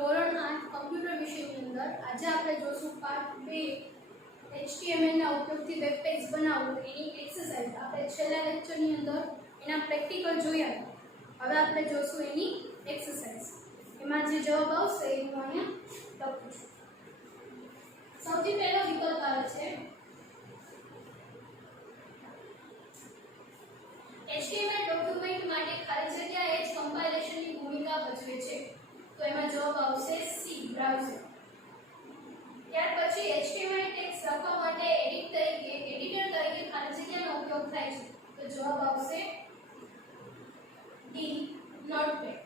ધોરણ 8 કમ્પ્યુટર વિષયની અંદર આજે આપણે જોશું પાર્ટ 2 HTML ના ઉપયોગથી વેબ પેજ બનાવવું એની એક્સરસાઇઝ. આપણે છેલ્લા લેક્ચરની અંદર એના પ્રેક્ટિકલ જોયા. હવે આપણે જોશું એની એક્સરસાઇઝ. એમાં જે જવાબ આવશે એ હું અહીંયા લખું છું. સૌથી પહેલો વિકલ્પ આવે છે HTML ડોક્યુમેન્ટ માટે ખાલી જગ્યા એજ કમ્પાઇલેશનની ભૂમિકા ભજવે છે. તો એમાં જવાબ આવશે સી, બ્રાઉઝર. ત્યાર પછી HTML ટેક્સ્ટ લખવા માટે એડિટર તરીકે ખાલી જગ્યાનો ઉપયોગ થાય છે. તો જવાબ આવશે ડી, નોટપેડ.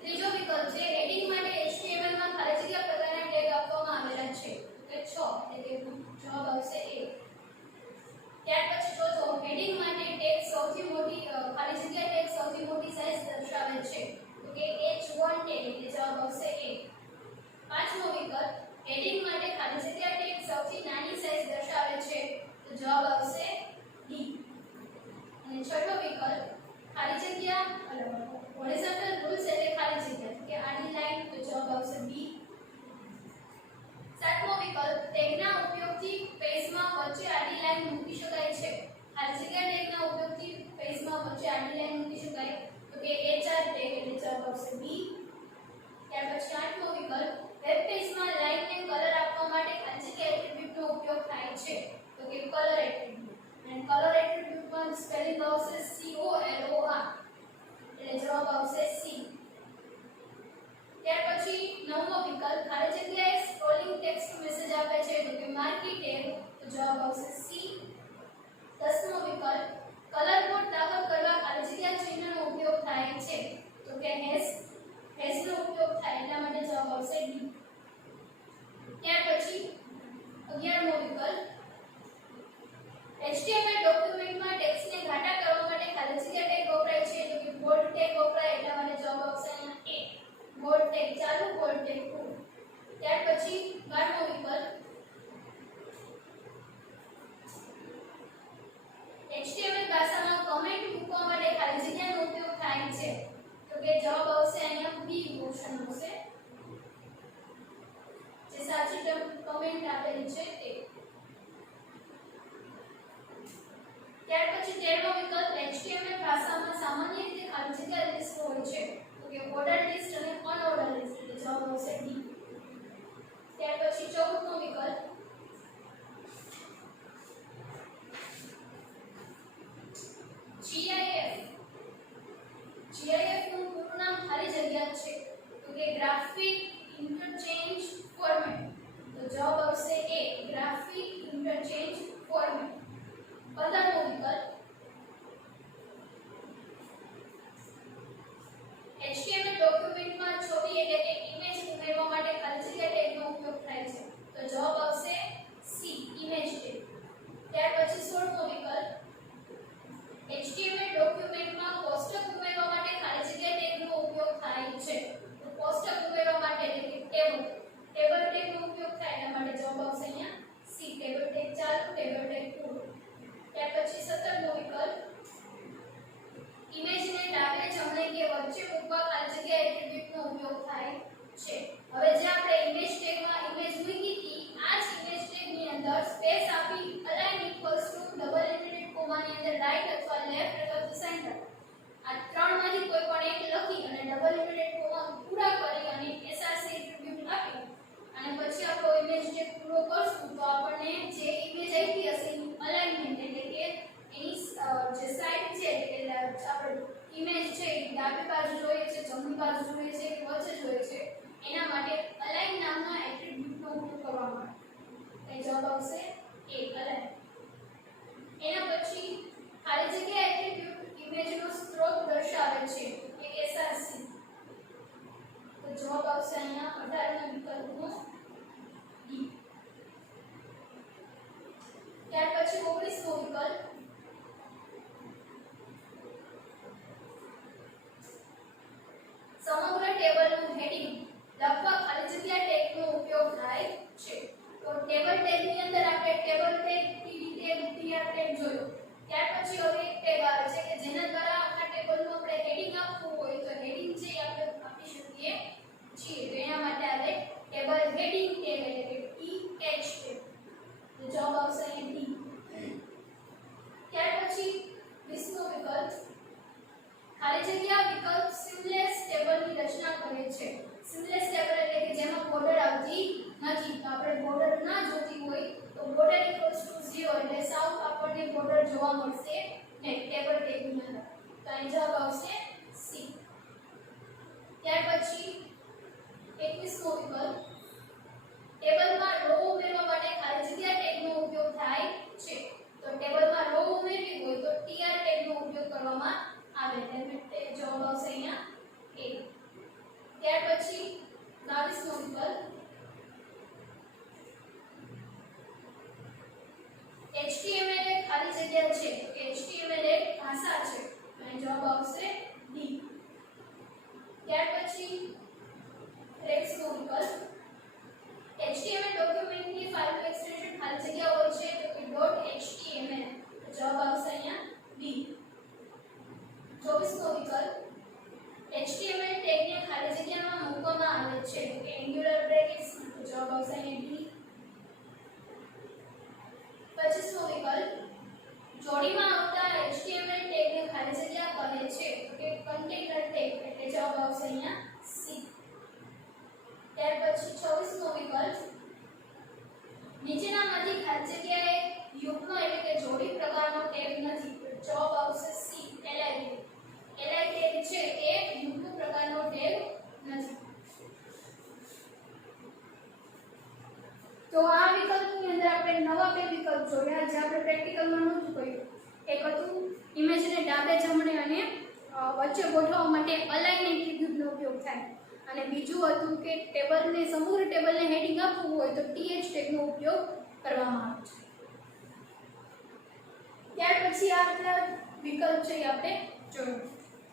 ત્રીજો વિકલ્પ છે હેડિંગ માટે HTML માં ખાલી જગ્યા પ્રકારના ટેગ આપવામાં આવેલા છે. તો 6 એટલે કે જવાબ આવશે એ. ત્યાર પછી ચોથો હેડિંગ માટે ટેગ સૌથી મોટી ખાલી જગ્યા ટેગ સૌથી મોટી સાઈઝ દર્શાવે છે. તો કે H1 ટેગ એટલે જવાબ આવશે એ. પાંચમો વિકલ્પ હેડિંગ માટે ખાલી જગ્યા ટેગ સૌથી નાની સાઈઝ દર્શાવે છે. તો જવાબ આવશે ડી. અને છઠ્ઠો વિકલ્પ ખાલી જગ્યા હોરિઝોન્ટલ રૂલ્સ એટલે ખાલી જગ્યા કે આડી લાઈન. તો જવાબ આવશે બી. સાતમો વિકલ્પ ટેગના ઉપયોગથી પેજમાં વચ્ચે આડી લાઈન મૂકી શકાય છે. ખાલી જગ્યા ટેગના ઉપયોગથી પેજમાં વચ્ચે આડી લાઈન મૂકી શકાય. તો કે HR ટેગ એટલે જવાબ આવશે બી. ત્યાર પછી આઠમો વિકલ્પ વેબ પેજમાં લાઈનને કલર આપવા માટે ખાલી જગ્યા એટ્રીબ્યુટનો ઉપયોગ થાય છે. તો કે કલર એટ્રીબ્યુટ. અને કલર એટ્રીબ્યુટમાં સ્પેલિંગ આવશે COLOR એટલે જવાબ આવશે સી. ત્યાર પછી નવમો વિકલ્પ ખાલી જગ્યાએ સ્ક્રોલિંગ ટેક્સ્ટ મેસેજ આપે છે. તો કે માર્કી ટેગ. તો જવાબ આવશે સી. દસમો વિકલ્પ કલર કોડ દાખલ કરવા ખાલી જગ્યા ચિહ્નનો ઉપયોગ થાય છે. તો કે હેશનો ઉપયોગ થાય એટલા માટે જવાબ આવશે ડી. ત્યાર પછી 11મો વિકલ્પ HTML ડોક્યુમેન્ટમાં ટેક્સ્ટને ઘાટા કરવા માટે ખાલી જગ્યા ટેગ વપરાય છે. તો કે બોલ્ડ ટેગ વપરાય એટલા માટે જવાબ આવશે અહીંયા એ. બોલ્ડ ટેગ ચાલુ, બોલ્ડ ટેગ પૂરું. ત્યાર પછી 12મો વિકલ્પ HTML ભાષામાં કમેન્ટ મૂકવા માટે ખાલી જગ્યાનો ઉપયોગ થાય છે. તો કે જવાબ આવશે અહીંયા બી ઓપ્શન આવશે. જે સાચી કમેન્ટ આપેલી છે તે. ત્યાર પછી 13મો વિકલ્પ HTML ભાષામાં સામાન્ય રીતે ખાલી જગ્યા લિસ્ટ હોય છે. તો કે ઓર્ડર લિસ્ટ અને અનઓર્ડર લિસ્ટ એટલે જવાબ આવશે ડી. ત્યાર પછી 14મો વિકલ્પ GIF નું પૂરું નામ ખાલી જગ્યા છે. તો કે ગ્રાફિક ઇન્ટરચેન્જ ફોર્મેટ. તો જવાબ આવશે એ, ગ્રાફિક ઇન્ટરચેન્જ ફોર્મેટ. 15મો વિકલ્પ HTML ડોક્યુમેન્ટમાં છબી એટલે કે ઇમેજ ઉમેરવા માટે ખાલી જગ્યા ટેગનો ઉપયોગ થાય છે. તો જવાબ આવશે સી, ઇમેજ ટેગ. ત્યાર પછી 16મો વિકલ્પ HTML ડોક્યુમેન્ટમાં કોષ્ટક ઉમેરવા માટે ખાલી જગ્યા ટેગનો ઉપયોગ થાય છે. તો કોષ્ટક ઉમેરવા માટે એટલે કે ટેબલ ટેગનો ઉપયોગ થાય એટલા માટે જવાબ આવશે અહીંયા સી, ટેબલ ટેગ ચાલુ, ટેબલ ટેગ પૂરું. ત્યાર પછી 17મો વિકલ્પ ઇમેજને ડાબે જમણે કે વચ્ચે મૂકવા ખાલી જગ્યા એટ્રીબ્યુટનો ઉપયોગ થાય છે. હવે જે આપણે ઇમેજ ટેગમાં ઇમેજ મૂકી હતી આ જ ઇમેજ ટેગની અંદર સ્પેસ આપી align equals to double inverted કોમાની અંદર રાઈટ અથવા લેફ્ટ અથવા તો સેન્ટર આ ત્રણમાંથી કોઈ પણ એક લખી અને ડબલ ઇન્વર્ટેડ કોમા પૂરા કરી અને SRC એટ્રીબ્યુટ આપી અને પછી આપણો ઇમેજ ટેગ પૂરો કરશું તો આપણને જે ઇમેજ આપી હશે એનું અલાઇનમેન્ટ એટલે કે એની જે સાઈડ છે એટલે આપણે ઇમેજ છે એ ડાબી બાજુ જોઈએ છે, જમણી બાજુ જોઈએ છે કે વચ્ચે જોઈએ છે એના માટે અલાઇન નામના એટ્રીબ્યુટનો ઉપયોગ કરવામાં આવે. એ જવાબ આવશે એ, અલાઇન. એના પછી ખાલી જગ્યા એટ્રીબ્યુટ ઇમેજનો સ્ત્રોત દર્શાવે છે એ SRC. તો જવાબ આવશે અહીંયા 18મા વિકલ્પનો ડી. ત્યાર પછી 19મો વિકલ્પ સમગ્ર ટેબલનું હેડિંગ લખવા ખાલી જગ્યા ટેગનો ઉપયોગ થાય છે. તો તો ટેબલ ટેગની અંદર આપણે table tag, TD tag, TR tag જોયો. ત્યાર પછી હવે એક ટેગ આવે છે કે જેના દ્વારા આખા ટેબલનું આપણે હેડિંગ આપવું હોય તો હેડિંગ છે એ આપણે આપી શકીએ છીએ. તો એના માટે આવે ટેબલ હેડિંગ ટેગ એટલે કે ટીએચ ટેગ. તો જવાબ આવશે અહીં ડી. ત્યાર પછી 20મો વિકલ્પ ખાલી જગ્યા વિકલ્પ સીમલેસ ટેબલની રચના કરે છે. સીમલેસ ટેબલ એટલે કે જેમાં બોર્ડર આવતી નથી. તો આપણે બોર્ડર ના જોતી હોય તો બોર્ડર ઇક્વલ્સ ટુ 0 એટલે સાવ આપણને બોર્ડર જોવા મળશે ને ટેબલ ટેગની અંદર. તો અહીં જવાબ આવશે સી. ત્યાર પછી 21મો વિકલ્પ ટેબલમાં રો ઉમેરવા માટે ખાલી જગ્યા ટેગનો ઉપયોગ થાય છે. તો ટેબલમાં રો ઉમેરવી હોય તો ટીઆર ટેગનો ઉપયોગ કરવામાં આવે. એટલે જવાબ આવશે અહીંયા એ. ત્યાર પછી 22મો વિકલ્પ HTML એક ખાલી જગ્યા છે. તો HTML એક ભાષા છે. અને જવાબ આવશે ડી. ત્યાર પછી 23મો વિકલ્પ HTML ડોક્યુમેન્ટની ફાઇલનું એક્સટેન્શન ખાલી જગ્યા હોય છે તો કે .html. તો જવાબ આવશે અહીંયા ડી. 24મો વિકલ્પ HTML ટેગને ખાલી જગ્યામાં મૂકવામાં આવે છે તો કે એન્ગ્યુલર બ્રેકેટ્સ. તો જવાબ આવશે અહીંયા ડી. 25મો વિકલ્પ જોડીમાં આવતા HTML ટેગને ખાલી જગ્યા કરે છે તો કે કન્ટેનર ટેગ. એટલે જવાબ આવશે અહીંયા સી. ત્યાર પછી 26મો વિકલ્પ નીચેનામાંથી ખાલી જગ્યાએ યુગ્મ એટલે કે જોડી પ્રકારનો ટેગ નથી. તો જવાબ આવશે C li tag. li tag છે એ યુગ્મ પ્રકારનો ટેગ નથી. તો આ વિકલ્પની અંદર આપણે નવા બે વિકલ્પ જોયા જે આપણે પ્રેક્ટિકલમાં નહોતું કર્યું. એક હતું ઇમેજને ડાબે જમણે અને વચ્ચે ગોઠવવા માટે અલાઇન એટ્રીબ્યુટનો ઉપયોગ થાય. અને બીજું હતું કે ટેબલને સમગ્ર ટેબલને હેડિંગ આપવું હોય તો ટીએચ ટેગનો ઉપયોગ કરવામાં આવે છે. ત્યાર પછી આ વિકલ્પ છે એ આપણે જોયું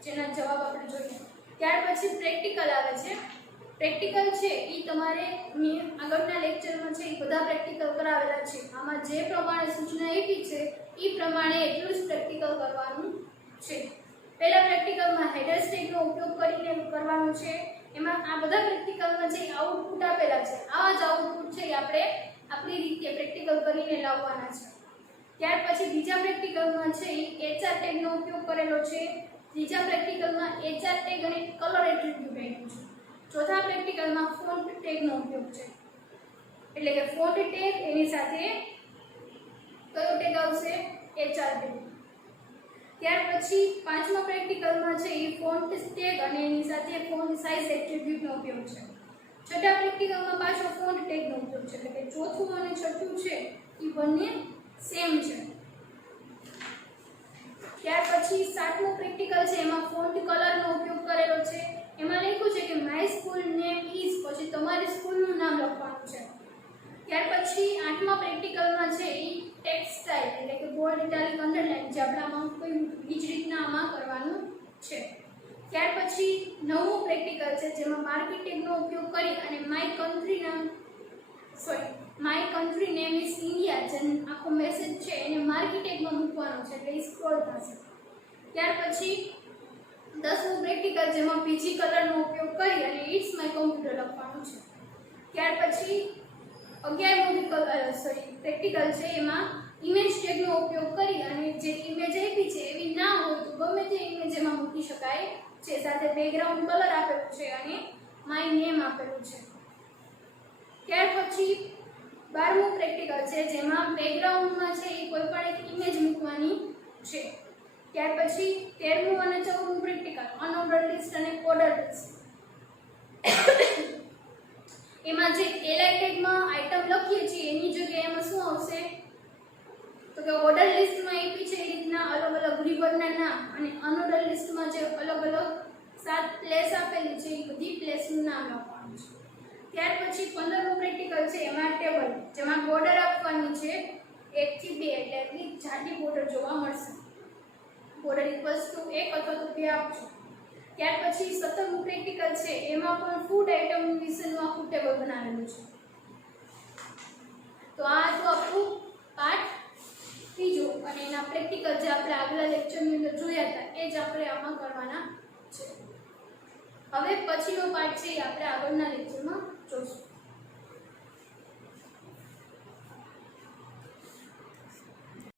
જેના જવાબ આપણે જોઈએ. ત્યાર પછી પ્રેક્ટિકલ આવે છે. પ્રેક્ટિકલ છે એ તમારે આગળના લેક્ચરમાં છે એ બધા પ્રેક્ટિકલ કરાવેલા છે. આમાં જે પ્રમાણે સૂચના આપી છે એ પ્રમાણે એટલું જ પ્રેક્ટિકલ કરવાનું છે. પહેલા પ્રેક્ટિકલમાં હેડર્સ ટેગનો ઉપયોગ કરીને કરવાનું છે. એમાં આ બધા પ્રેક્ટિકલમાં જે આઉટપુટ આપેલા છે આવા જ આઉટપુટ છે એ આપણે આપણી રીતે પ્રેક્ટિકલ કરીને લાવવાના છે. ત્યાર પછી બીજા પ્રેક્ટિકલમાં છે એ એચઆર ટેગનો ઉપયોગ કરેલો છે. ત્રીજા પ્રેક્ટિકલમાં એચઆર ટેગ અને કલર એટ્રીબ્યુટ આપ્યું છે. ચોથા પ્રેક્ટિકલમાં ફોન્ટ ટેગનો ઉપયોગ છે. એટલે કે ફોન્ટ ટેગ એની સાથે કયો ટેગ આવશે એચઆર ટેગ. ત્યાર પછી પાંચમા પ્રેક્ટિકલમાં છે એ ફોન્ટ ટેગ અને એની સાથે ફોન્ટ સાઇઝ એટ્રીબ્યુટનો ઉપયોગ છે. છઠ્ઠા પ્રેક્ટિકલમાં પાછો ફોન્ટ ટેગનો ઉપયોગ છે. એટલે કે ચોથું અને છઠ્ઠું છે એ બંને સેમ છે. ત્યાર પછી સાતમું પ્રેક્ટિકલ છે એમાં ફોન્ટ કલરનો ઉપયોગ કરેલો છે. એમાં લખ્યું છે કે માય સ્કૂલ નેમ ઇઝ પછી તમારી સ્કૂલનું નામ લખવાનું છે. ત્યાર પછી આઠમા પ્રેક્ટિકલમાં છે એ ટેક્સ્ટ સ્ટાઇલ એટલે કે બોલ્ડ ઇટાલિક અંડરલાઇન જે આપણામાં કોઈ બીજી રીતના આમાં કરવાનું છે. ત્યાર પછી નવમું પ્રેક્ટિકલ છે જેમાં માર્કેટ ટેગનો ઉપયોગ કરી અને my country name is India જે આખો મેસેજ છે એને માર્કેટ ટેગમાં મૂકવાનો છે એટલે એ સ્ક્રોલ થશે. ત્યાર પછી 10મું પ્રેક્ટિકલ જેમાં પીજી કલરનો ઉપયોગ કરી અને ઇટ્સ માય કમ્પ્યુટર લખવાનું છે. ત્યાર પછી 11મું પ્રેક્ટિકલ છે એમાં ઇમેજ ટેગનો ઉપયોગ કરી અને જે ઇમેજ આપી છે એવી ના હોય તો ગમે તે ઇમેજ એમાં મૂકી શકાય છે. સાથે બેકગ્રાઉન્ડ કલર આપેલું છે અને માય નેમ આપેલું છે. ત્યાર પછી 12મું પ્રેક્ટિકલ છે જેમાં બેકગ્રાઉન્ડમાં છે એ કોઈ પણ એક ઇમેજ મૂકવાની છે. ત્યાર પછી 13મું અને 14મું પ્રેક્ટિકલ અનઓર્ડર્ડ લિસ્ટ અને ઓર્ડર્ડ લિસ્ટ. એમાં જે એલાઇન ટેગમાં આઇટમ લખીએ છીએ એની જગ્યાએ એમાં શું આવશે તો કે ઓર્ડર લિસ્ટમાં આપી છે એ રીતના અલગ અલગ રિવરના નામ અને અનઓર્ડર લિસ્ટમાં જે અલગ અલગ 7 પ્લેસ આપેલી છે એ બધી પ્લેસનું નામ લખવાનું છે. ત્યાર પછી 15મું પ્રેક્ટિકલ છે એમાં ટેબલ જેમાં બોર્ડર આપવાની છે 1 થી 2 એટલે એટલી જાડી બોર્ડર જોવા મળશે. બોર્ડર ઇક્વલ્સ ટુ 1 અથવા તો 2 આપજો. ત્યાર પછી 17મું પ્રેક્ટિકલ છે એમાં પણ ફૂડ આઇટમ વિશેનું આખું ટેબલ બનાવેલું છે. પ્રેક્ટિકલ જે આપણે આગલા લેક્ચરની અંદર જોયા હતા એ જ આપણે આમાં કરવાના છે. હવે પછીનો પાર્ટ છે એ આપણે આગળના લેક્ચરમાં